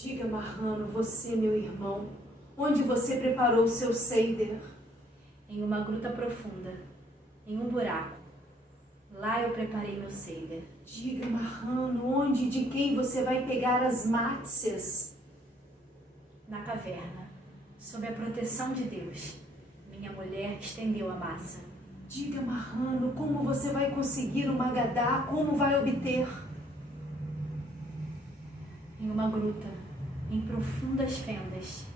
Diga, Marrano, você, meu irmão, onde você preparou o seu seider? Em uma gruta profunda, em um buraco. Lá eu preparei meu seider. Diga, Marrano, onde e de quem você vai pegar as mátsias? Na caverna, sob a proteção de Deus, minha mulher estendeu a massa. Diga, Marrano, como você vai conseguir o Magadá? Como vai obter? Em uma gruta, em profundas fendas,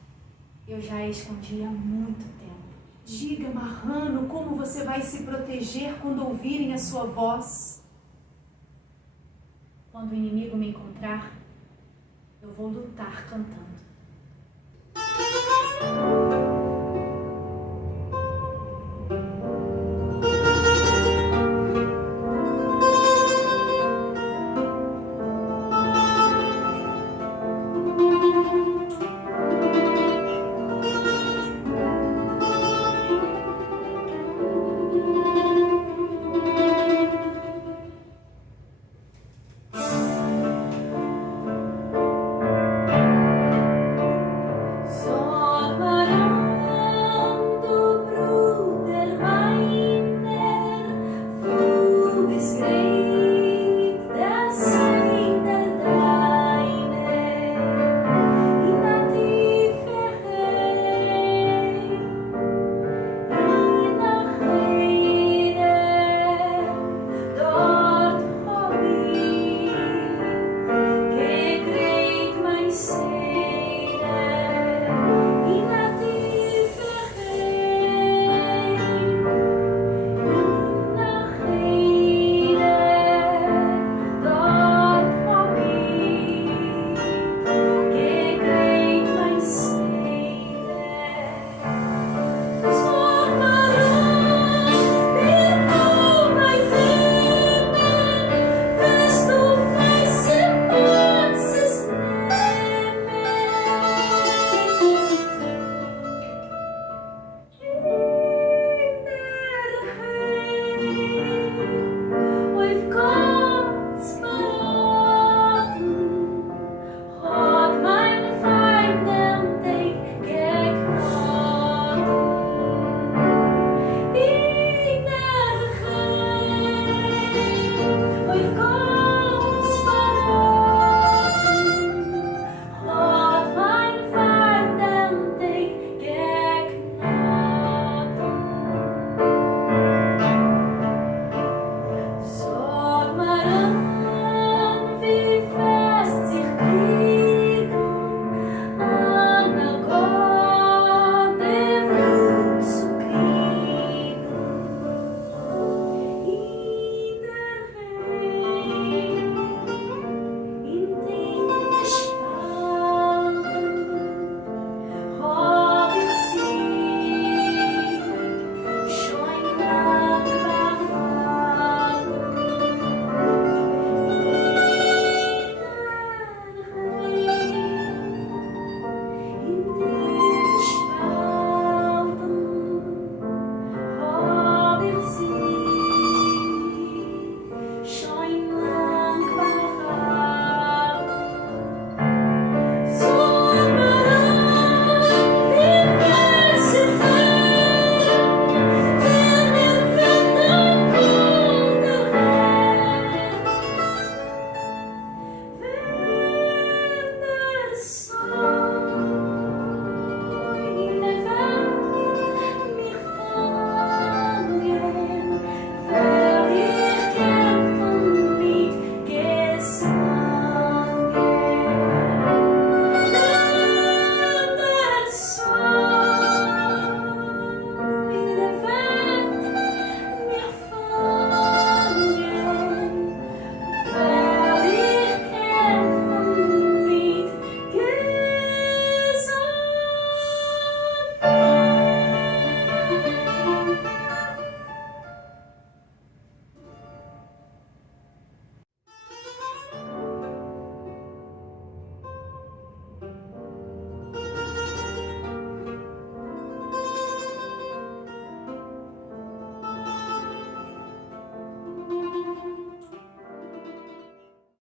eu já a escondi há muito tempo. Diga, Marrano, como você vai se proteger quando ouvirem a sua voz? Quando o inimigo me encontrar, eu vou lutar cantando.